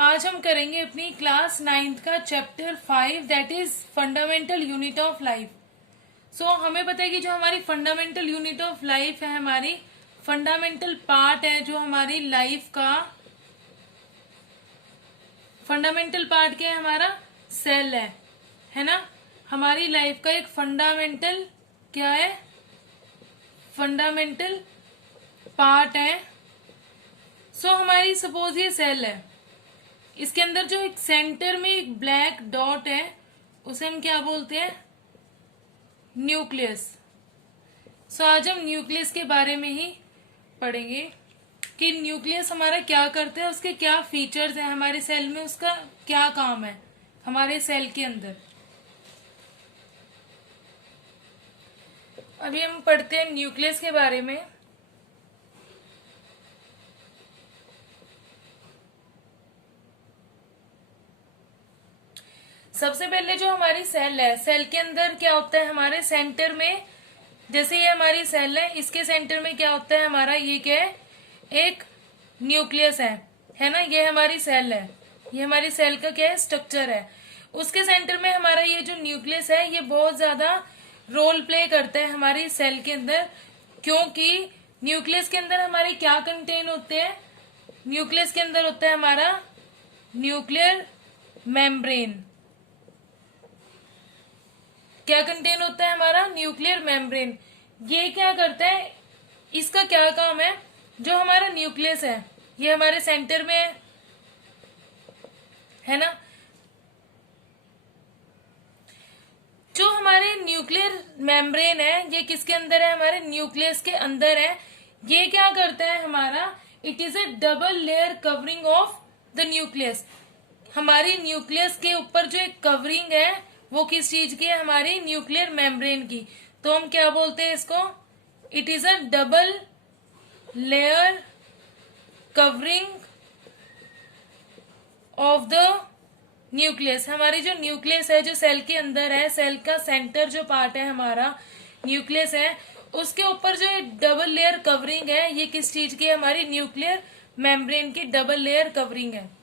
आज हम करेंगे अपनी क्लास 9th का chapter 5 that is fundamental unit of life. So हमें पता है कि जो हमारी फंडामेंटल यूनिट ऑफ लाइफ है, हमारी फंडामेंटल पार्ट है जो हमारी लाइफ का फंडामेंटल पार्ट क्या है, हमारा सेल है ना। हमारी लाइफ का एक फंडामेंटल क्या है, फंडामेंटल पार्ट है। सो हमारी सपोज ये सेल है, इसके अंदर जो एक सेंटर में एक ब्लैक डॉट है उसे हम क्या बोलते हैं, न्यूक्लियस। सो आज हम न्यूक्लियस के बारे में ही पढ़ेंगे कि न्यूक्लियस हमारा क्या करता है, उसके क्या फीचर्स हैं हमारे सेल में, उसका क्या काम है हमारे सेल के अंदर। अभी हम पढ़ते हैं न्यूक्लियस के बारे में। सबसे पहले जो हमारी सेल है, सेल के अंदर क्या होता है, हमारे सेंटर में, जैसे ये हमारी सेल है, इसके सेंटर में क्या होता है हमारा, ये क्या है, एक न्यूक्लियस है ना। ये हमारी सेल है, ये हमारी सेल का क्या है, स्ट्रक्चर है। उसके सेंटर में हमारा ये जो न्यूक्लियस है ये बहुत ज्यादा रोल प्ले करता है हमारी सेल के अंदर, क्योंकि न्यूक्लियस के अंदर हमारे क्या कंटेन होते हैं, न्यूक्लियस के अंदर होता है हमारा न्यूक्लियर मेम्ब्रेन। क्या कंटेन होता है हमारा, न्यूक्लियर मेम्ब्रेन। ये क्या करता है, इसका क्या काम है, जो हमारा न्यूक्लियस है ये हमारे सेंटर में है ना। जो हमारे न्यूक्लियर मेम्ब्रेन है ये किसके अंदर है, हमारे न्यूक्लियस के अंदर है। ये क्या करता है हमारा, it is A double layer covering of the nucleus. हमारी न्यूक्लियस के ऊपर जो एक कवरिंग है वो किस चीज की है, हमारी न्यूक्लियर मेम्ब्रेन की। तो हम क्या बोलते हैं इसको, it is a double layer covering of the nucleus. हमारी जो न्यूक्लियस है, जो सेल के अंदर है, सेल का सेंटर जो पार्ट है हमारा न्यूक्लियस है, उसके ऊपर जो डबल लेयर कवरिंग है ये किस चीज की है, हमारी न्यूक्लियर मेम्ब्रेन की डबल लेयर कवरिंग है।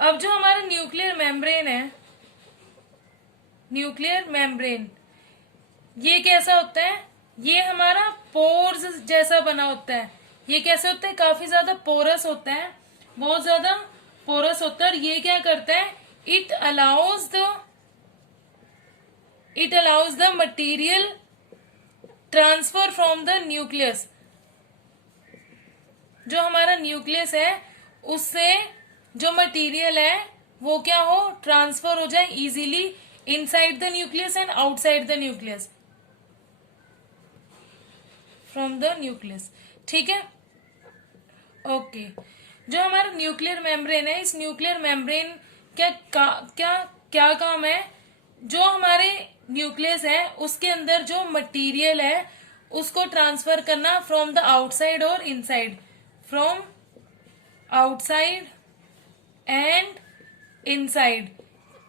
अब जो हमारा न्यूक्लियर मेम्ब्रेन है, न्यूक्लियर मेम्ब्रेन ये कैसा होता है, ये हमारा पोर्स जैसा बना होता है। ये कैसे होता है, काफी ज्यादा पोरस होता है, बहुत ज्यादा पोरस होता है। और ये क्या करता है, it allows the material transfer from the nucleus. जो हमारा न्यूक्लियस है उससे जो मटेरियल है वो क्या हो, ट्रांसफर हो जाए easily inside the nucleus and outside the nucleus, from the nucleus. ठीक है, ओके। जो हमारा न्यूक्लियर मेम्ब्रेन है, इस न्यूक्लियर मेम्ब्रेन क्या काम है, जो हमारे न्यूक्लियस है उसके अंदर जो मटेरियल है उसको ट्रांसफर करना फ्रॉम द आउटसाइड और inside, from outside and inside.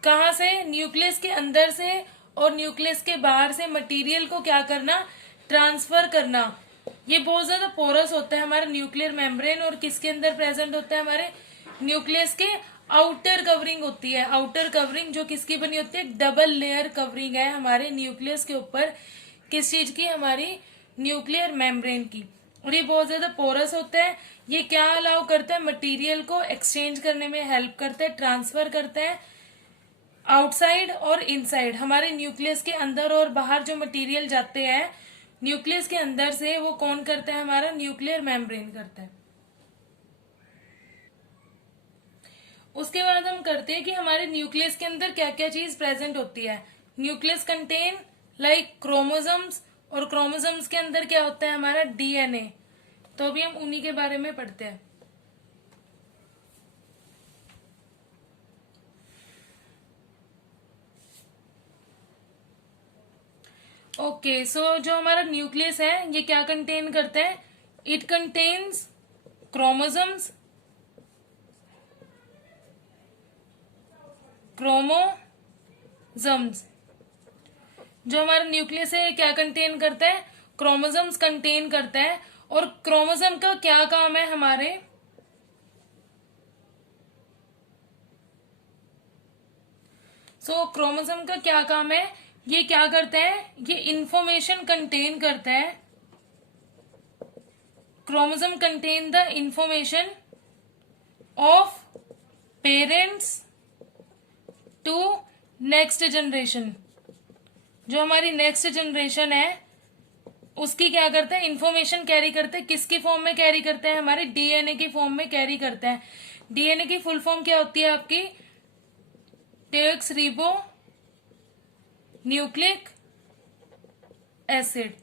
कहाँ से, न्यूक्लियस के अंदर से और न्यूक्लियस के बाहर से मटेरियल को क्या करना, ट्रांसफर करना। ये बहुत ज्यादा पोरस होता है हमारा न्यूक्लियर मेम्ब्रेन, और किसके अंदर प्रेजेंट होता है, हमारे न्यूक्लियस के आउटर कवरिंग होती है। आउटर कवरिंग जो किसकी बनी होती है, डबल लेयर कवरिंग है हमारे न्यूक्लियस के ऊपर, किस चीज की, हमारी न्यूक्लियर मेम्ब्रेन की। और ये बहुत ज्यादा पोरस होता है। ये क्या अलाउ करता है, मटेरियल को एक्सचेंज करने में हेल्प करता है, ट्रांसफर करता है आउटसाइड और इनसाइड। हमारे न्यूक्लियस के अंदर और बाहर जो मटेरियल जाते हैं न्यूक्लियस के अंदर से, वो कौन करता है, हमारा न्यूक्लियर मेम्ब्रेन करता है। उसके बाद हम करते हैं कि हमारे न्यूक्लियस के अंदर क्या क्या चीज प्रेजेंट होती है। न्यूक्लियस कंटेन लाइक क्रोमोसोम्स, और क्रोमोसोम्स के अंदर क्या होता है, हमारा डीएनए। तो अभी हम उन्हीं के बारे में पढ़ते हैं। ओके, सो जो हमारा न्यूक्लियस है ये क्या कंटेन करता है, इट कंटेन्स क्रोमोसोम्स, क्रोमोसोम्स। जो हमारा न्यूक्लियस है ये क्या कंटेन करता है, क्रोमोसोम्स कंटेन करता है। और क्रोमोसोम का क्या काम है, हमारे सो क्रोमोसोम का क्या काम है, ये क्या करते हैं, ये इंफॉर्मेशन कंटेन करता है। Chromosome contain the information of parents to next generation. जो हमारी नेक्स्ट जनरेशन है उसकी क्या करते हैं, इंफॉर्मेशन कैरी करते हैं। किसकी फॉर्म में कैरी करते हैं, हमारे डीएनए की फॉर्म में कैरी करते हैं। डीएनए की फुल फॉर्म क्या होती है आपकी, डेऑक्सरीबो न्यूक्लिक एसिड।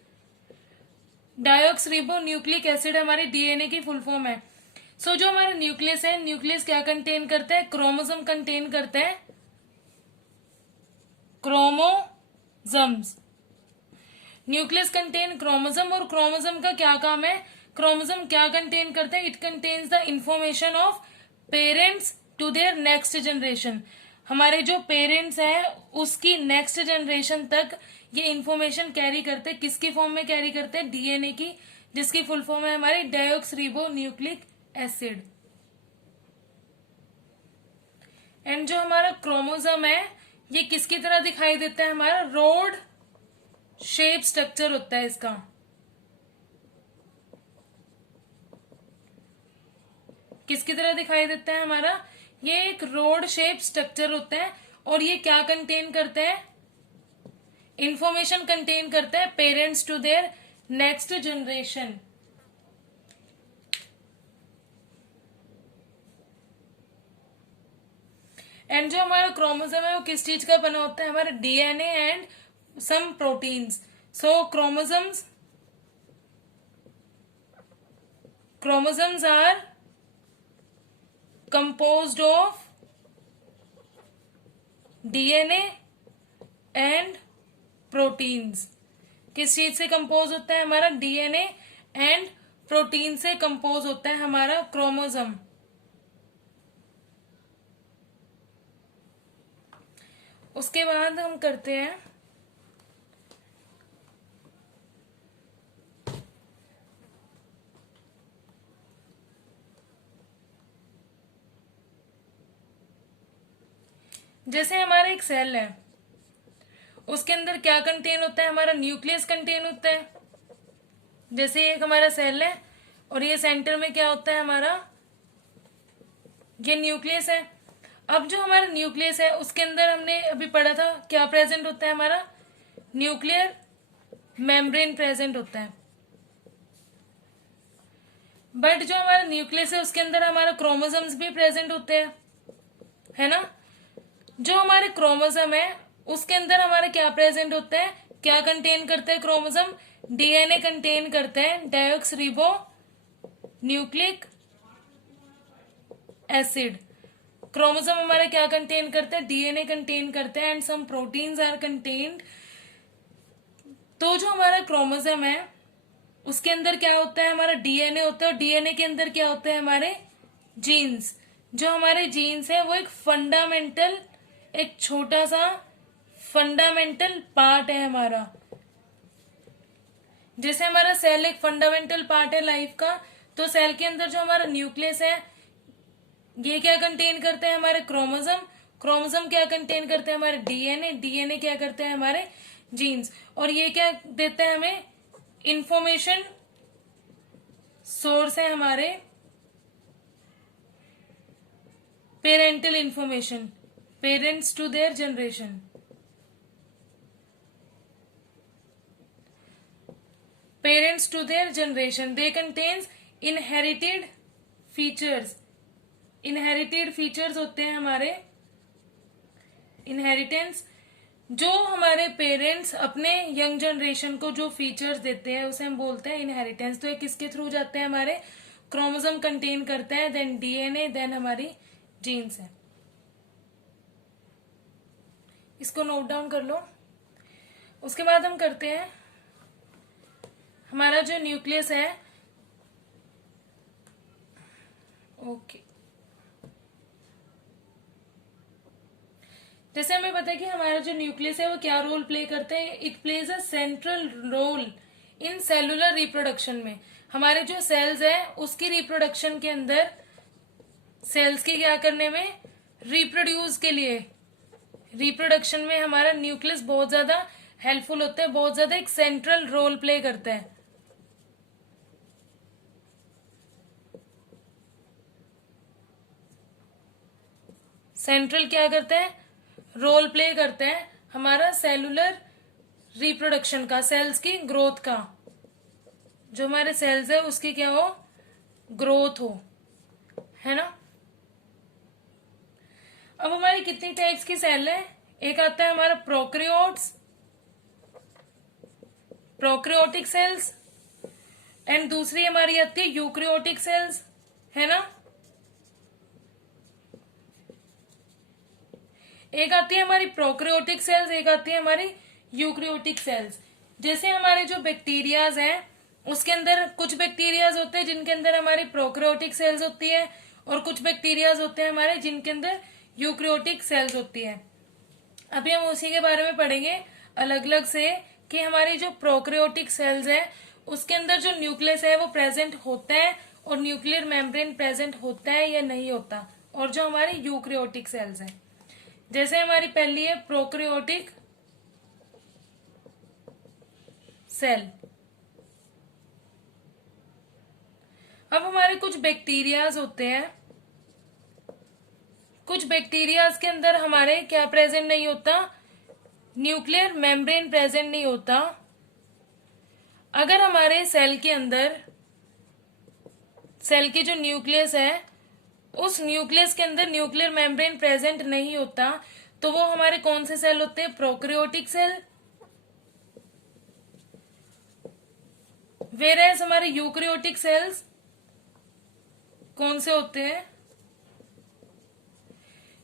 डायोक्सरीबो न्यूक्लिक एसिड हमारे डीएनए की फुल फॉर्म है। सो जो हमारा न्यूक्लियस है, न्यूक्लियस क्या कंटेन करता है, क्रोमोसोम कंटेन करता है, क्रोमोसोम्स। न्यूक्लियस कंटेन क्रोमोसोम, और क्रोमोसोम का क्या काम है, क्रोमोसोम क्या कंटेन करता है, it contains the information of parents to their next generation. हमारे जो पेरेंट्स हैं उसकी नेक्स्ट जनरेशन तक ये इंफॉर्मेशन कैरी करते हैं। किसकी फॉर्म में कैरी करते हैं, डीएनए की, जिसकी फुल फॉर्म है हमारी डायोक्सरीबो न्यूक्लिक एसिड। एंड जो हमारा क्रोमोसोम है ये किसकी तरह दिखाई देता है, हमारा रोड शेप स्ट्रक्चर होता है इसका। किसकी तरह दिखाई देता है हमारा, ये एक रोड शेप स्ट्रक्चर होता है। और ये क्या कंटेन करता है, इंफॉर्मेशन कंटेन करता है parents to their next generation. And जो हमारा क्रोमोसोम है वो किस चीज का बना होता है, हमारा DNA and some proteins. So chromosomes are composed of DNA and proteins. किस चीज से कंपोज होता है हमारा, डीएनए एंड प्रोटीन से कंपोज होता है हमारा क्रोमोसोम। उसके बाद हम करते हैं जैसे हमारा एक सेल है उसके अंदर क्या कंटेन होता है, हमारा न्यूक्लियस कंटेन होता है। जैसे एक हमारा सेल है और ये सेंटर में क्या होता है हमारा, ये न्यूक्लियस है। अब जो हमारा न्यूक्लियस है उसके अंदर हमने अभी पढ़ा था क्या प्रेजेंट होता है, हमारा न्यूक्लियर मेम्ब्रेन प्रेजेंट होता है। बट जो हमारा न्यूक्लियस है उसके अंदर हमारा क्रोमोसोम्स भी प्रेजेंट होते हैं, है ना। जो हमारे क्रोमोसोम है उसके अंदर हमारा क्या प्रेजेंट होता है, क्या कंटेन करते हैं क्रोमोसोम, डीएनए कंटेन करते हैं, डायोक्सरीबो न्यूक्लिक एसिड। क्रोमोसोम हमारा क्या कंटेन करता है, डीएनए कंटेन करते हैं and some proteins are contained. तो जो हमारा क्रोमोसोम है उसके अंदर क्या होता है, हमारा डीएनए होता है, और डीएनए के अंदर क्या होते हैं हमारे जीन्स। जो हमारे जीन्स है वो एक फंडामेंटल, एक छोटा सा फंडामेंटल पार्ट है हमारा। जैसे हमारा सेल एक फंडामेंटल पार्ट है लाइफ का, तो सेल के अंदर जो हमारा न्यूक्लियस है ये क्या कंटेन करते हैं, हमारे क्रोमोसोम। क्रोमोसोम क्या कंटेन करते हैं, हमारे डीएनए। डीएनए क्या करते हैं, हमारे जीन्स। और ये क्या देते हैं हमें, इंफॉर्मेशन सोर्स है हमारे parental information, parents to their generation. Parents to their generation, they contains inherited features. Inherited features होते हैं हमारे इनहेरिटेंस। जो हमारे पेरेंट्स अपने यंग जनरेशन को जो फीचर्स देते हैं उसे हम बोलते हैं इनहेरिटेंस। तो ये किसके थ्रू जाते हैं, हमारे क्रोमोसोम कंटेन करते हैं, देन डीएनए, देन हमारी जीन्स है। इसको नोट डाउन कर लो। उसके बाद हम करते हैं हमारा जो न्यूक्लियस है, ओके। जैसे हमें पता है कि हमारा जो न्यूक्लियस है वो क्या रोल प्ले करते हैं, it plays a central role in cellular reproduction में। हमारे जो सेल्स है उसकी रिप्रोडक्शन के अंदर, सेल्स के क्या करने में, रिप्रोड्यूस के लिए, रिप्रोडक्शन में हमारा न्यूक्लियस बहुत ज्यादा हेल्पफुल होता है, बहुत ज्यादा एक सेंट्रल रोल प्ले करता है। सेंट्रल क्या करता है, रोल प्ले करता है हमारा सेलुलर रिप्रोडक्शन का, सेल्स की ग्रोथ का, जो हमारे सेल्स है उसकी क्या हो, ग्रोथ हो, है ना। अब हमारी कितनी टाइप्स की सेल है, एक आता है हमारा प्रोकैरियोट्स, प्रोकैरियोटिक सेल्स, एंड दूसरी हमारी आती है यूकैरियोटिक सेल्स, है ना। एक आती है हमारी प्रोकैरियोटिक सेल्स, एक आती है हमारी यूकैरियोटिक सेल्स। जैसे हमारे जो बैक्टीरियाज हैं उसके अंदर कुछ बैक्टीरियाज होते हैं जिनके अंदर हमारी प्रोकैरियोटिक सेल्स होती है, और कुछ बैक्टीरियाज होते हैं हमारे जिनके अंदर यूकैरियोटिक सेल्स होती है। अभी हम उसी के बारे में पढ़ेंगे अलग अलग से, कि हमारी जो प्रोकैरियोटिक सेल्स है उसके अंदर जो न्यूक्लियस है वो प्रेजेंट होता है, और न्यूक्लियर मेम्ब्रेन प्रेजेंट होता है या नहीं होता। और जो हमारी यूकैरियोटिक सेल्स है, जैसे हमारी पहली है प्रोकैरियोटिक सेल। अब हमारे कुछ बैक्टीरियाज होते हैं, कुछ बैक्टीरियाज के अंदर हमारे क्या प्रेजेंट नहीं होता, न्यूक्लियर मेम्ब्रेन प्रेजेंट नहीं होता। अगर हमारे सेल के अंदर, सेल की जो न्यूक्लियस है उस न्यूक्लियस के अंदर न्यूक्लियर मेम्ब्रेन प्रेजेंट नहीं होता, तो वो हमारे कौन से सेल होते हैं, प्रोकैरियोटिक सेल। वेरएज हमारे यूकैरियोटिक सेल्स कौन से होते हैं,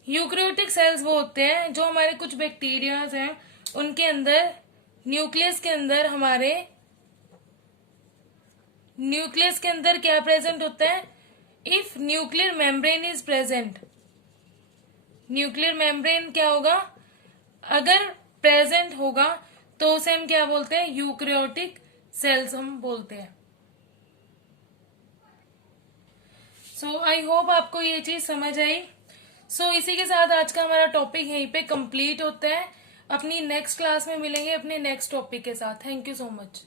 यूकैरियोटिक सेल्स वो होते हैं जो हमारे कुछ बैक्टीरियाज हैं उनके अंदर न्यूक्लियस के अंदर, हमारे न्यूक्लियस के अंदर क्या प्रेजेंट होता है, if nuclear membrane is present. Nuclear membrane क्या होगा, अगर प्रेजेंट होगा तो उसे हम क्या बोलते हैं, यूकैरियोटिक सेल्स हम बोलते हैं। सो आई होप आपको ये चीज समझ आई। सो इसी के साथ आज का हमारा टॉपिक यहीं पे कंप्लीट होता है। अपनी नेक्स्ट क्लास में मिलेंगे अपने नेक्स्ट टॉपिक के साथ। Thank you so much.